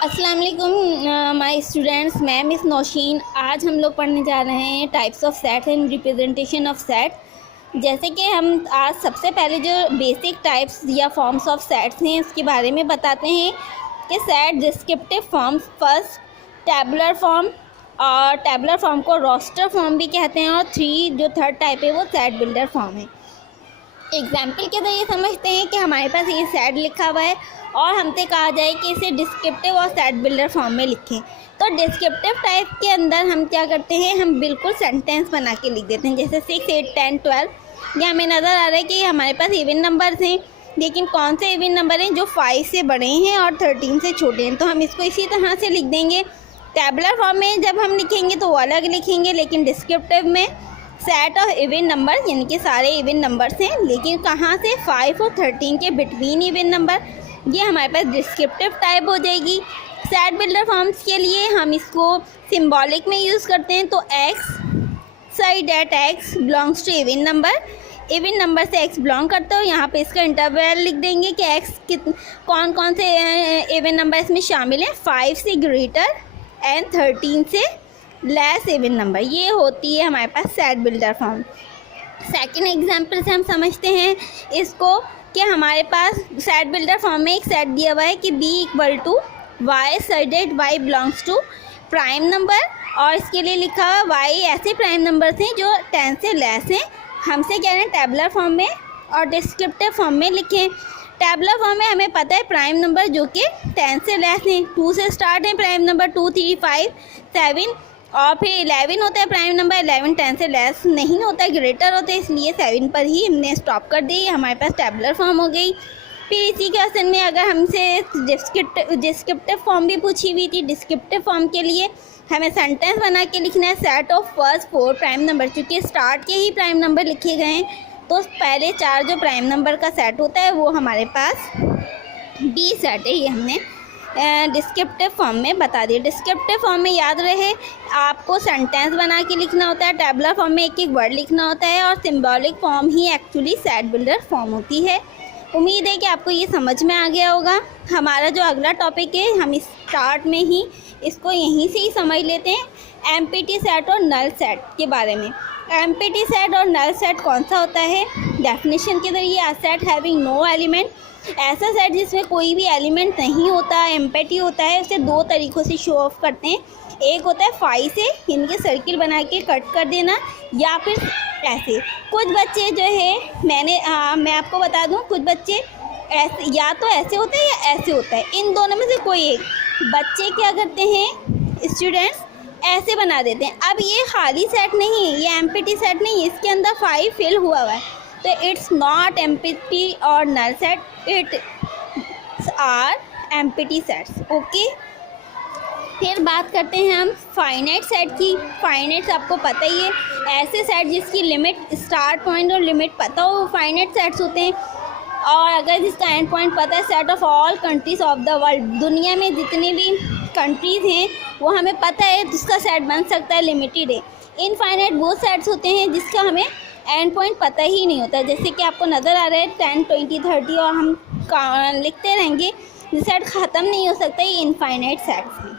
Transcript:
अस्सलाम वालेकुम my students, मैं मिस नौशीन। आज हम लोग पढ़ने जा रहे हैं types of set and representation of set. जैसे कि हम आज सबसे पहले जो बेसिक टाइप्स या फॉर्म्स ऑफ सेट्स हैं उसके बारे में बताते हैं कि set descriptive forms, first tabular form, और टैबुलर फॉर्म को रोस्टर फॉर्म भी कहते हैं, और जो थर्ड टाइप है वो सेट बिल्डर फॉर्म है। एग्जाम्पल के जरिए समझते हैं कि हमारे पास ये सेट लिखा हुआ है और हमसे कहा जाए कि इसे डिस्क्रिप्टिव और सेट बिल्डर फॉर्म में लिखें। तो डिस्क्रिप्टिव टाइप के अंदर हम क्या करते हैं, हम बिल्कुल सेंटेंस बना के लिख देते हैं। जैसे 6, 8, 10, 12 ये हमें नज़र आ रहा है कि हमारे पास इवन नंबर्स हैं, लेकिन कौन से इवन नंबर हैं जो 5 से बड़े हैं और 13 से छोटे हैं। तो हम इसको इसी तरह से लिख देंगे। टैबुलर फॉर्म में जब हम लिखेंगे तो वो अलग लिखेंगे, लेकिन डिस्क्रिप्टिव में सेट ऑफ इवन नंबर यानी कि सारे इवन नंबर्स हैं, लेकिन कहाँ से 5 और 13 के बिटवीन इवन नंबर, ये हमारे पास डिस्क्रिप्टिव टाइप हो जाएगी। सेट बिल्डर फॉर्म्स के लिए हम इसको सिंबॉलिक में यूज़ करते हैं। तो X such that X belongs to even number से एक्स बिलोंग करता हो। यहाँ पे इसका इंटरवल लिख देंगे कि एक्स कौन कौन से इवन नंबर इसमें शामिल हैं, 5 से ग्रेटर एंड 13 से लेस इवन नंबर। ये होती है हमारे पास set builder form. Second example से हम समझते हैं इसको कि हमारे पास सेट बिल्डर फॉर्म में एक सेट दिया हुआ है कि b equal to Y such that y belongs to prime number, और इसके लिए लिखा हुआ y ऐसे प्राइम नंबर्स हैं जो 10 से लेस हैं। हमसे कह रहे हैं टैबुलर फॉर्म में और डिस्क्रिप्टिव फॉर्म में लिखें। टैबुलर फॉर्म में हमें पता है प्राइम नंबर जो कि 10 से लेस हैं, 2 से स्टार्ट है प्राइम नंबर, 2, 3, 5, 7, और फिर 11 होता है प्राइम नंबर। 11 10 से लेस नहीं होता है, ग्रेटर होता है, इसलिए 7 पर ही हमने स्टॉप कर दी। हमारे पास टैबुलर फॉर्म हो गई। फिर इसी क्वेश्चन में अगर हमसे डिस्क्रिप्टिव फॉर्म भी पूछी हुई थी, डिस्क्रिप्टिव फॉर्म के लिए हमें सेंटेंस बना के लिखना है set of first 4 prime number. चूँकि स्टार्ट के ही प्राइम नंबर लिखे गए हैं, तो पहले 4 जो प्राइम नंबर का सेट होता है वो हमारे पास बी सेट है। ये हमने डिस्क्रिप्टिव फॉर्म में बता दिया। डिस्क्रिप्टिव फॉर्म में याद रहे आपको सेंटेंस बना के लिखना होता है, टैबुलर फॉर्म में एक एक वर्ड लिखना होता है, और सिंबॉलिक फॉर्म ही एक्चुअली सेट बिल्डर फॉर्म होती है। उम्मीद है कि आपको ये समझ में आ गया होगा। हमारा जो अगला टॉपिक है हम इस स्टार्ट में ही इसको यहीं से ही समझ लेते हैं, एम्प्टी सेट और नल सेट के बारे में। एम्प्टी सेट और नल सेट कौन सा होता है? डेफिनेशन के जरिए, a set having no element, ऐसा सेट जिसमें कोई भी एलिमेंट नहीं होता, एम्प्टी होता है। उसे 2 तरीक़ों से शो ऑफ करते हैं। एक होता है फाई से, इनके सर्किल बना के कट कर देना, या फिर ऐसे। कुछ बच्चे जो है मैं आपको बता दूं, कुछ बच्चे ऐसे या तो ऐसे होते हैं या ऐसे होता है, इन दोनों में से कोई एक। बच्चे क्या करते हैं, स्टूडेंट्स ऐसे बना देते हैं। अब ये खाली सेट नहीं है, ये एम्प्टी सेट नहीं है, इसके अंदर 5 फिल हुआ है, तो इट्स नॉट एम्प्टी और null set, it are empty sets. Okay, फिर बात करते हैं हम फाइनाइट सेट की। फाइनाइट आपको पता ही है, ऐसे सेट जिसकी लिमिट, स्टार्ट पॉइंट और लिमिट पता हो, फाइनाइट सेट्स होते हैं। और अगर जिसका एंड पॉइंट पता है, set of all countries of the world, दुनिया में जितनी भी कंट्रीज़ हैं वो हमें पता है, जिसका सेट बन सकता है, लिमिटेड है। इनफाइनाइट वो सेट्स होते हैं जिसका हमें एंड पॉइंट पता ही नहीं होता। जैसे कि आपको नज़र आ रहा है 10, 20, 30, और हम लिखते रहेंगे, सेट ख़त्म नहीं हो सकता। ये इनफाइनाइट सेट्स हैं।